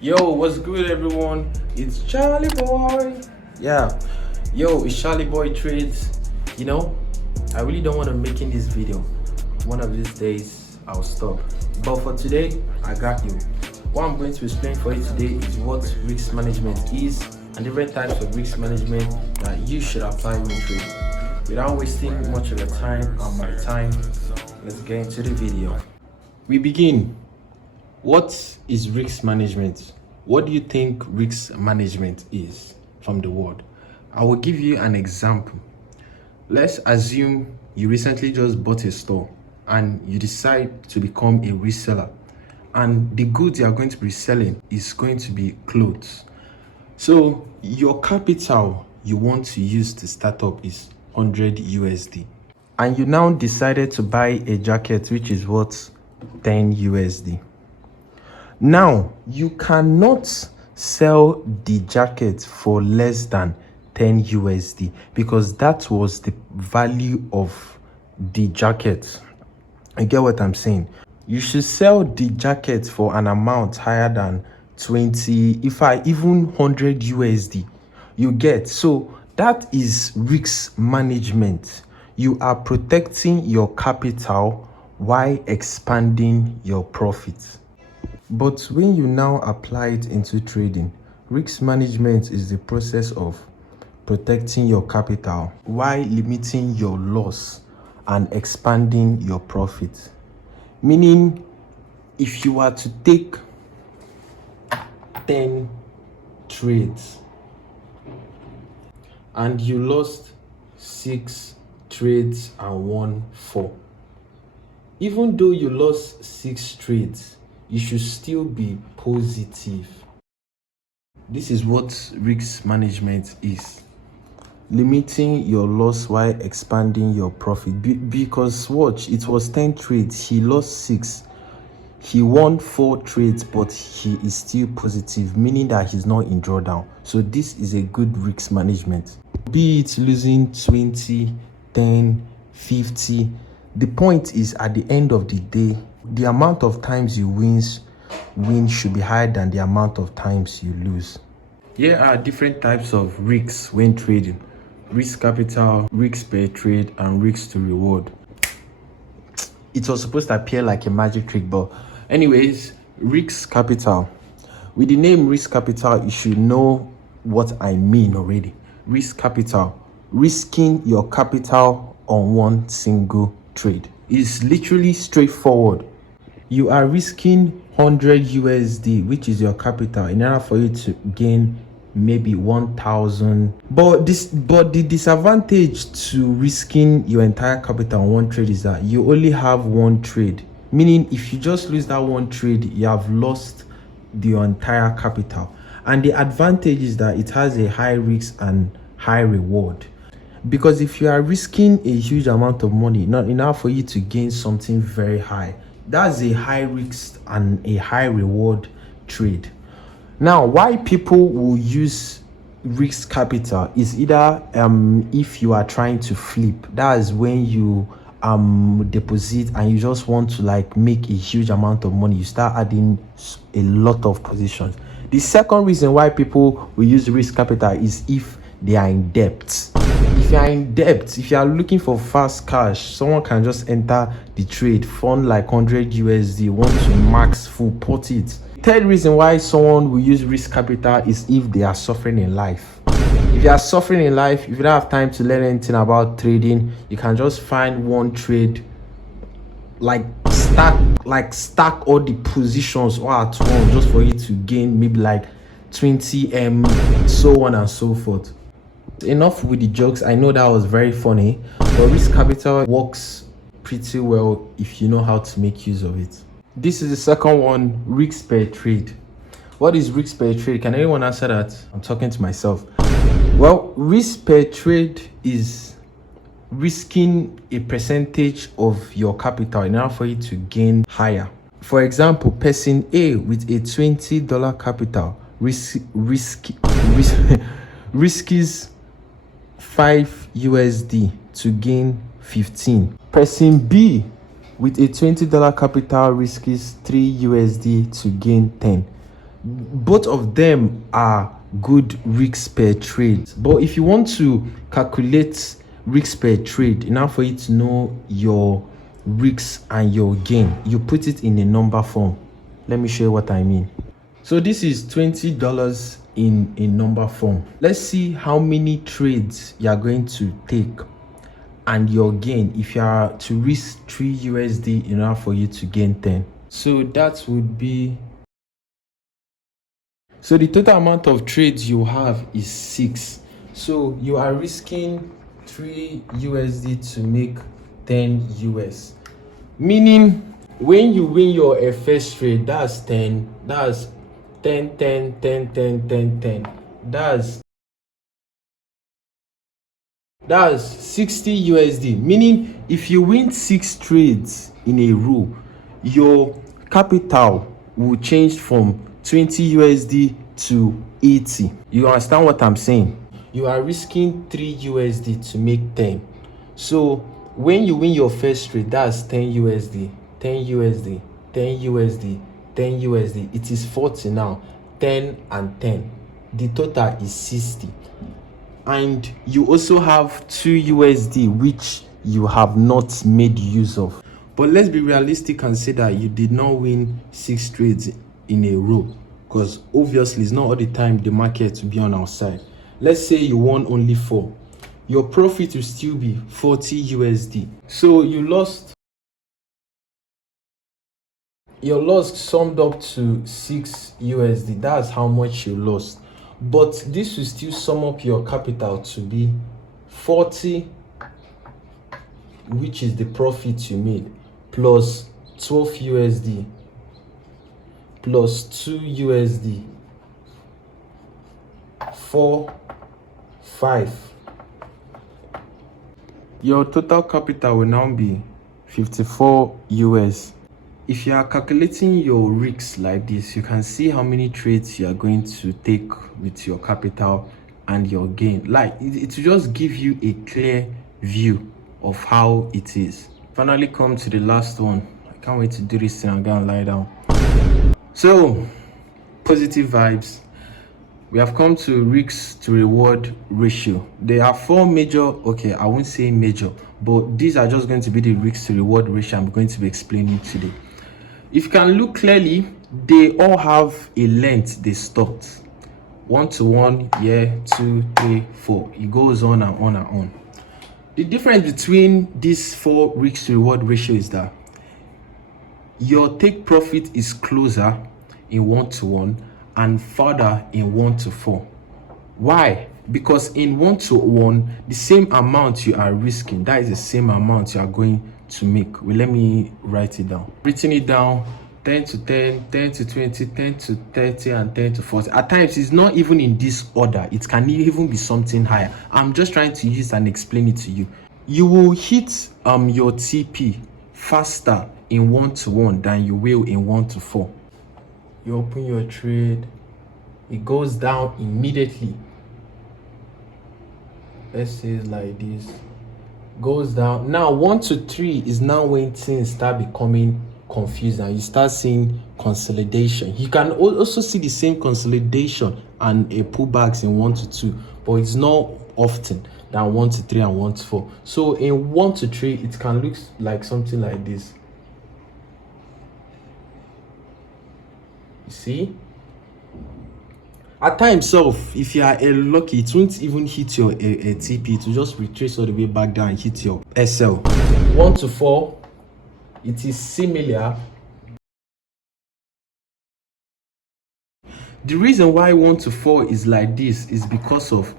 Yo, what's good, everyone? It's Charlie Boy. Yeah, yo, it's Charlie Boy Trades. You know, I really don't want to make in this video. One of these days, I'll stop. But for today, I got you. What I'm going to explain for you today is what risk management is and different types of risk management that you should apply when trading. Without wasting much of your time and my time, let's get into the video. We begin. What is risk management? What do you think risk management is from the word? I will give you an example. Let's assume you recently just bought a store and you decide to become a reseller, and the goods you are going to be selling is going to be clothes. So your capital you want to use to start up is 100 USD, and you now decided to buy a jacket which is worth 10 USD. Now, you cannot sell the jacket for less than 10 USD because that was the value of the jacket. You get what I'm saying? You should sell the jacket for an amount higher than 20, even 100 USD. You get? So that is risk management. You are protecting your capital while expanding your profits. But when you now apply it into trading, risk management is the process of protecting your capital while limiting your loss and expanding your profit. Meaning, if you are to take 10 trades and you lost 6 trades and won 4, even though you lost 6 trades, you should still be positive. This is what risk management is. Limiting your loss while expanding your profit. Because watch, it was 10 trades, he lost 6. He won 4 trades, but he is still positive, meaning that he's not in drawdown. So this is a good risk management. Be it losing 20, 10, 50. The point is, at the end of the day, the amount of times you win should be higher than the amount of times you lose. Here are different types of risks when trading: risk capital, risk per trade, and risk to reward. It was supposed to appear like a magic trick, but anyways, risk capital. With the name risk capital, you should know what I mean already. Risk capital, risking your capital on one single trade. It's literally straightforward. You are risking 100 USD, which is your capital, in order for you to gain maybe 1,000. But the disadvantage to risking your entire capital on one trade is that you only have one trade. Meaning, if you just lose that one trade, you have lost your entire capital. And the advantage is that it has a high risk and high reward. Because if you are risking a huge amount of money, not enough for you to gain something very high, that's a high risk and a high reward trade. Now, why people will use risk capital is either if you are trying to flip, that is when you deposit and you just want to like make a huge amount of money, you start adding a lot of positions. The second reason why people will use risk capital is if they are in debt. If you are in debt, if you are looking for fast cash, someone can just enter the trade, fund like 100 USD, want to max full pot it. Third reason why someone will use risk capital is if they are suffering in life. If you are suffering in life, if you don't have time to learn anything about trading, you can just find one trade, stack all the positions all at once, just for you to gain maybe like 20 so on and so forth. Enough with the jokes. I know that was very funny, but risk capital works pretty well if you know how to make use of it. This is the second one, risk per trade. What is risk per trade? Can anyone answer that? I'm talking to myself. Well, risk per trade is risking a percentage of your capital in order for you to gain higher. For example, person A with a $20 capital risks 5 USD to gain 15. Person B with a $20 capital risks 3 USD to gain 10. Both of them are good risks per trade. But if you want to calculate risks per trade, enough for you to know your risks and your gain, you put it in a number form. Let me show you what I mean. So this is $20 in a number form. Let's see how many trades you are going to take and your gain if you are to risk 3 USD enough for you to gain 10. So that would be, so the total amount of trades you have is 6. So you are risking 3 USD to make 10 US. Meaning when you win your first trade, that's 10, that's 10, 10, 10, 10, 10, 10. That's 60 USD. Meaning if you win 6 trades in a row, your capital will change from 20 USD to 80. You understand what I'm saying? You are risking 3 USD to make 10. So when you win your first trade, that's 10 USD, 10 USD, 10 USD, 10 USD. It is 40 now. 10 and 10. The total is 60. And you also have 2 USD which you have not made use of. But let's be realistic and say that you did not win 6 trades in a row, because obviously it's not all the time the market will be on our side. Let's say you won only 4. Your profit will still be 40 USD. So your loss summed up to 6 USD. That's how much you lost. But this will still sum up your capital to be 40, which is the profit you made, plus 12 USD, plus 2 USD, 4, 5. Your total capital will now be 54 US. If you are calculating your risks like this, you can see how many trades you are going to take with your capital and your gain. Like it will just give you a clear view of how it is. Finally come to the last one. I can't wait to do this thing and go and lie down. So positive vibes. We have come to risk to reward ratio. There are 4 major, okay, I won't say major, but these are just going to be the risk to reward ratio I'm going to be explaining today. If you can look clearly, they all have a length they start. 1 to 1, yeah, 2, 3, 4. It goes on and on and on. The difference between these 4 risk to reward ratio is that your take profit is closer in 1 to 1 and further in 1 to 4. Why? Because in 1 to 1, the same amount you are risking, that is the same amount you are going to make. Well, let me write it down. Written it down, 10 to 10, 10 to 20, 10 to 30, and 10 to 40. At times, it's not even in this order. It can even be something higher. I'm just trying to use and explain it to you. You will hit your TP faster in 1 to 1 than you will in 1 to 4. You open your trade, it goes down immediately. Let's say it's like this. Goes down. Now 1 to 3 is now when things start becoming confused and you start seeing consolidation. You can also see the same consolidation and a pullbacks in 1 to 2, but it's not often than 1 to 3 and 1 to 4. So in 1 to 3, it can look like something like this. You see? At times, if you are lucky, it won't even hit your TP. It will just retrace all the way back down and hit your SL. 1 to 4, it is similar. The reason why 1 to 4 is like this is because of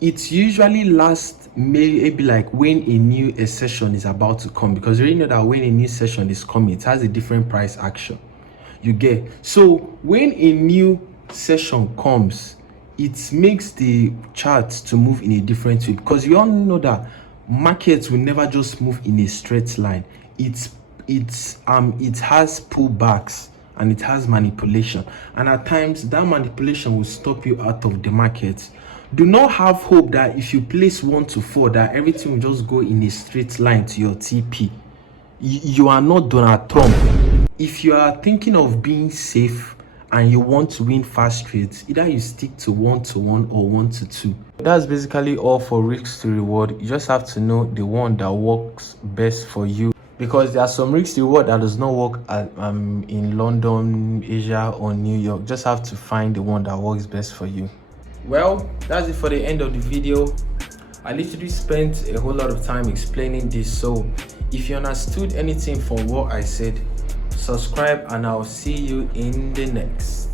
it usually lasts maybe like when a new session is about to come, because you already know that when a new session is coming, it has a different price action. You get? So when a new session comes, it makes the charts to move in a different way, because we all know that markets will never just move in a straight line. It has pullbacks and it has manipulation, and at times that manipulation will stop you out of the market. Do not have hope that if you place 1 to 4 that everything will just go in a straight line to your TP. You are not Donald Trump. If you are thinking of being safe and you want to win fast trades, either you stick to 1-to-1 or 1-to-2. That's basically all for risk to reward. You just have to know the one that works best for you, because there are some risk to reward that does not work in London, Asia, or New York. Just have to find the one that works best for you. Well, that's it for the end of the video. I literally spent a whole lot of time explaining this, so if you understood anything from what I said, subscribe and I'll see you in the next.